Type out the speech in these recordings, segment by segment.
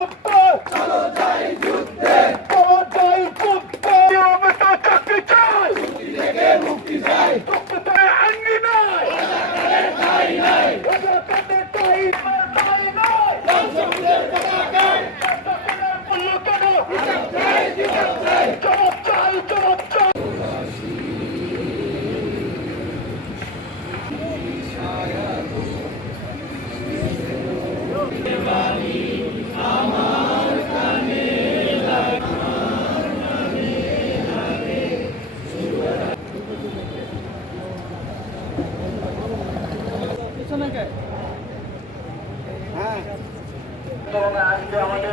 চলো যাই যুদ্ধে, চলো যাই যুদ্ধে, আমরা তো চাকরি চাই, মুক্তি থেকে মুক্তি চাই, মুক্তি আঙ্গি নাই, রাজাকারের ঠাঁই নাই, রাজাকারের ঠাঁই নাই, রাজশাহীর পতাকায়, রাজশাহীর পতাকায়, হিসাব চাই, হিসাব চাই, জবাব চাই, জবাব চাই। আজকে আমাদের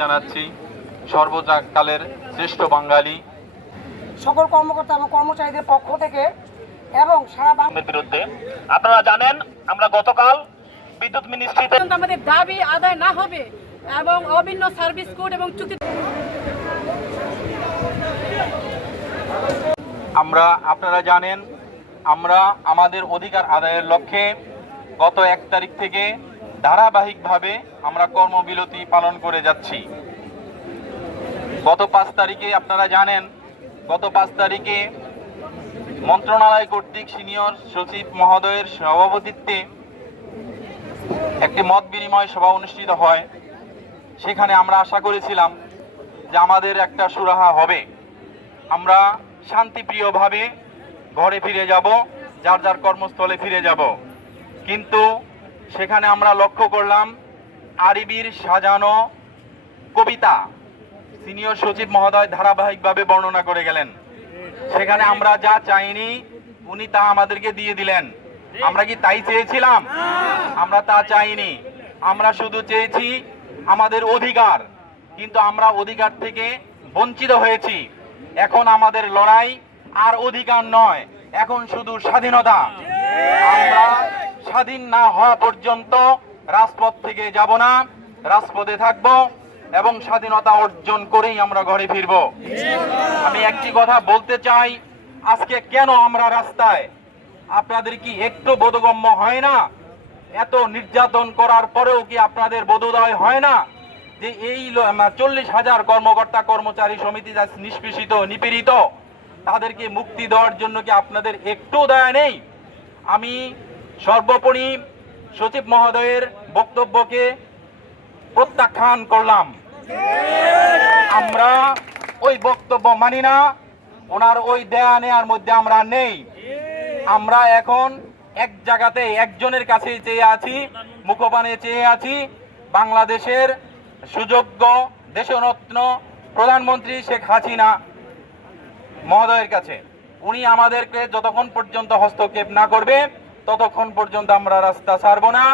জানাচ্ছি সর্বকালের শ্রেষ্ঠ বাঙালি সকল কর্মকর্তা এবং কর্মচারীদের পক্ষ থেকে এবং সারা বাংলার বিরুদ্ধে। আপনারা জানেন আমরা গতকাল বিদ্যুৎ মিনিস্ট্রিতে আমাদের দাবি আদায় না হবে এবং অভিন্ন সার্ভিস কোড এবং চুক্তি আপনারা জানেন আমরা আমাদের অধিকার আদায়ের লক্ষ্যে গত 1 তারিখ থেকে ধারাবাহিকভাবে আমরা কর্মবিরতি পালন করে যাচ্ছি। গত 5 তারিখে আপনারা জানেন গত 5 তারিখে মন্ত্রণালয় কর্তৃক সিনিয়র সচিব মহোদয়ের সভাপতিত্বে একটি মত বিনিময় সভা অনুষ্ঠিত হয়। সেখানে আমরা আশা করেছিলাম যে আমাদের একটা সুরাহা হবে, আমরা শান্তিপ্রিয়ভাবে ঘরে ফিরে যাব, যার যার কর্মস্থলে ফিরে যাব। কিন্তু সেখানে আমরা লক্ষ্য করলাম আরবির সাজানো কবিতা সিনিয়র সচিব মহোদয় ধারাবাহিকভাবে বর্ণনা করে গেলেন। সেখানে আমরা যা চাইনি উনি তা আমাদেরকে দিয়ে দিলেন। আমরা কি তাই চেয়েছিলাম? আমরা তা চাইনি। আমরা শুধু চেয়েছি আমাদের অধিকার, কিন্তু আমরা অধিকার থেকে বঞ্চিত হয়েছি। এখন আমাদের লড়াই আর অধিকার নয়, এখন শুধু স্বাধীনতা। আমরা স্বাধীন না হওয়া পর্যন্ত রাজপথ থেকে যাব না, রাজপথে থাকব এবং স্বাধীনতা অর্জন করেই আমরা ঘরে ফিরব। আমি একটি কথা বলতে চাই, আজকে কেন আমরা রাস্তায়? আপনাদের কি একটু বোধগম্য হয় না? এত নির্যাতন করার পরেও কি আপনাদের বোধোদয় হয় না যে এই 40,000 কর্মকর্তা কর্মচারী সমিতি যা নিষ্পেষিত নিপীড়িত, তাদেরকে মুক্তি দেওয়ার জন্য কি আপনাদের একটু দয়া নেই? আমি সর্বোপরি সচিব মহোদয়ের বক্তব্যকে প্রত্যাখ্যান করলাম। আমরা ওই বক্তব্য মানি না, ওনার ওই দেয়া নেয়ার মধ্যে আমরা নেই। আমরা এখন এক জায়গাতে একজনের কাছে চেয়ে আছি, মুখপানে চেয়ে আছি, বাংলাদেশের সুযোগ্য দেশরত্ন প্রধানমন্ত্রী শেখ হাসিনা মহোদয়ের কাছে। উনি আমাদেরকে যতক্ষণ পর্যন্ত হস্তক্ষেপ না করবে ততক্ষণ পর্যন্ত আমরা রাস্তা ছাড়ব না,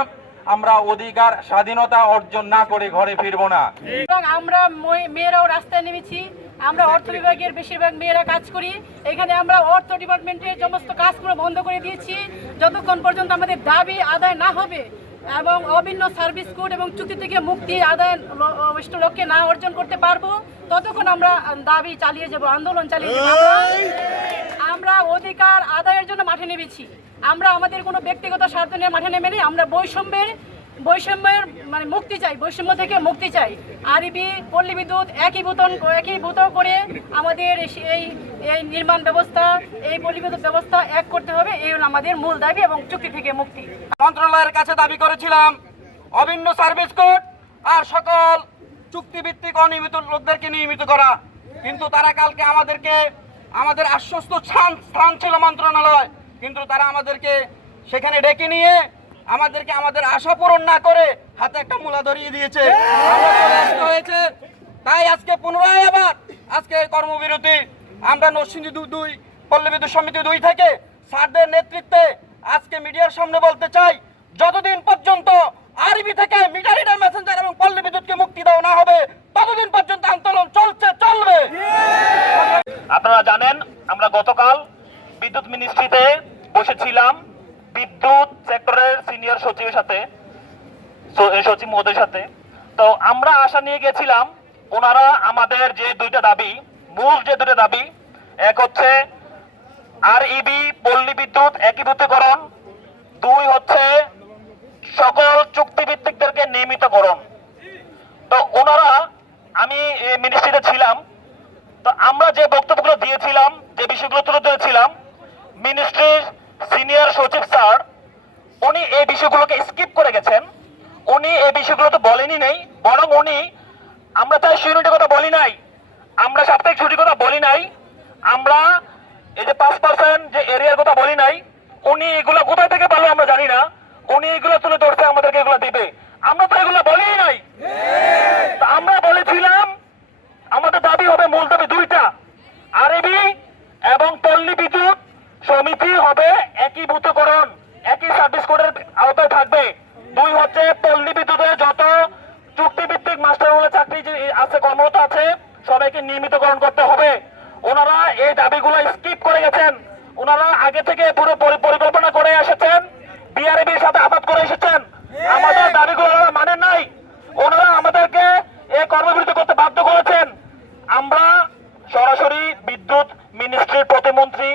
আমরা অধিকার স্বাধীনতা অর্জন না করে ঘরে ফিরব না। এবং আমরা মেয়েরাও রাস্তায় নেমেছি। আমরা অর্থ বিভাগের বেশিরভাগ মেয়েরা কাজ করি। এখানে আমরা অর্থ ডিপার্টমেন্টের সমস্ত কাজগুলো বন্ধ করে দিয়েছি যতক্ষণ পর্যন্ত আমাদের দাবি আদায় না হবে এবং অভিন্ন সার্ভিস কোড এবং চুক্তি থেকে মুক্তি আদায় লক্ষ্যে না অর্জন করতে পারবো, ততক্ষণ আমরা দাবি চালিয়ে যাব, আন্দোলন চালিয়ে যাব। আমরা অধিকার আদায়ের জন্য মাঠে নেমেছি। আমরা আমাদের কোনো ব্যক্তিগত স্বার্থ নিয়ে মাঠে নেমে নেই। আমরা বৈষম্যের মানে মুক্তি চাই, বৈষম্য থেকে মুক্তি চাই। আরবি পল্লী বিদ্যুৎ একীভূত করে আমাদের এই নির্মাণ ব্যবস্থা, এই পল্লী বিদ্যুৎ ব্যবস্থা এক করতে হবে। এই হলো আমাদের মূল দাবি এবং চুক্তি থেকে মুক্তি। মন্ত্রণালয়ের কাছে দাবি করেছিলাম অভিন্ন সার্ভিস কোড আর সকল চুক্তিভিত্তিক অনিয়মিত লোকদেরকে নিয়মিত করা, কিন্তু তারা কালকে আমাদের আশ্বস্ত স্থান ছিল মন্ত্রণালয়, কিন্তু তারা আমাদেরকে সেখানে ডেকে নিয়ে আমাদের আশা পূরণ না করে হাতে একটা মূলা ধরিয়ে দিয়েছে। হয়েছে তাই আজকে পুনরায় আবার আজকে কর্মবিরতি। আমরা নরসিংদী 2 পল্লী বিদ্যুৎ সমিতি 2 থেকে স্যারদের নেতৃত্বে আজকে মিডিয়ার সামনে বলতে চাই, যতদিন পর্যন্ত আরবি থেকে মিটার রিডার মেসেঞ্জার এবং পল্লী বিদ্যুৎকে মুক্তি দেওয়া না হবে ততদিন পর্যন্ত আন্দোলন চলবে। আপনারা জানেন আমরা গতকাল বিদ্যুৎ মিনিস্ট্রিতে বসেছিলাম বিদ্যুৎ সেক্টরের সিনিয়র সচিবের সাথে, সচিব মহোদয়ের সাথে। তো আমরা আশা নিয়ে গেছিলাম ওনারা আমাদের যে দুইটা দাবি, মূল যে দুটো দাবি, এক হচ্ছে আরইবি পল্লী বিদ্যুৎ একীভূতকরণ, দুই হচ্ছে সকল চুক্তিভিত্তিকদেরকে নিয়মিতকরণ। তো ওনারা, আমি মিনিস্ট্রিতে ছিলাম, তো আমরা যে বক্তব্যগুলো দিয়েছিলাম, যে বিষয়গুলো তুলে ধরেছিলাম, মিনিস্ট্রির সিনিয়র সচিব স্যার উনি এই বিষয়গুলোকে স্কিপ করে গেছেন। উনি এই বিষয়গুলো তো বলেনি নেই, বরং উনি আমরা তাই ইউনিটের কথা বলি নাই, আমরা সাপ্তাহিক ছুটির কথা বলি নাই, আমরা এই যে 5% যে এরিয়ার কথা বলি নাই। উনি এগুলো কোথায় থেকে পারলো আমরা জানি না, উনি এগুলো তুলে ধরছে, আমাদেরকে এগুলো দিবে, আমরা তো এগুলো বলি নাই। আমরা বলেছিলাম আমাদের দাবি হবে, মূল দাবি দুইটা, আরইবি এবং পল্লী বিদ্যুৎ সমিতি হবে একীভূতকরণ, একই সার্ভিস কোডের আওতায় থাকবে। দুই হচ্ছে পল্লী বিদ্যুতের যত চুক্তিভিত্তিক মাস্টারগুলো চাকরি যে আছে, কর্মরত আছে, সবাইকে নিয়মিতকরণ করতে হবে। ওনারা এই দাবিগুলো স্কিপ করে গেছেন। ওনারা আগে থেকে পুরো পরিকল্পনা করে এসেছেন, বিআরবির সাথে আপাত করে এসেছেন, আমাদের দাবিগুলো ওনারা মানেন নাই। ওনারা আমাদেরকে এই কর্মবিরতি করতে বাধ্য করেছেন। আমরা সরাসরি বিদ্যুৎ মিনিস্ট্রির প্রতিমন্ত্রী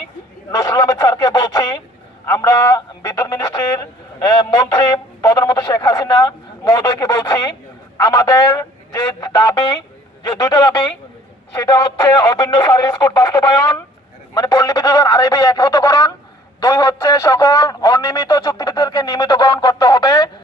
নসরুল আহমেদ স্যারকে বলছি, আমরা বিদ্যুৎ মিনিস্ট্রির মন্ত্রী প্রধানমন্ত্রী শেখ হাসিনা মহোদয়কে বলছি, আমাদের যে দাবি, যে দুইটা দাবি, সেটা হচ্ছে অভিন্ন সার্ভিস কোড বাস্তবায়ন, মানে পল্লী বিদ্যুৎ আরইবি একীভূতকরণ, দুই হচ্ছে সকল অনিয়মিত চুক্তিভিত্তিকদেরকে নিয়মিতকরণ করতে হবে।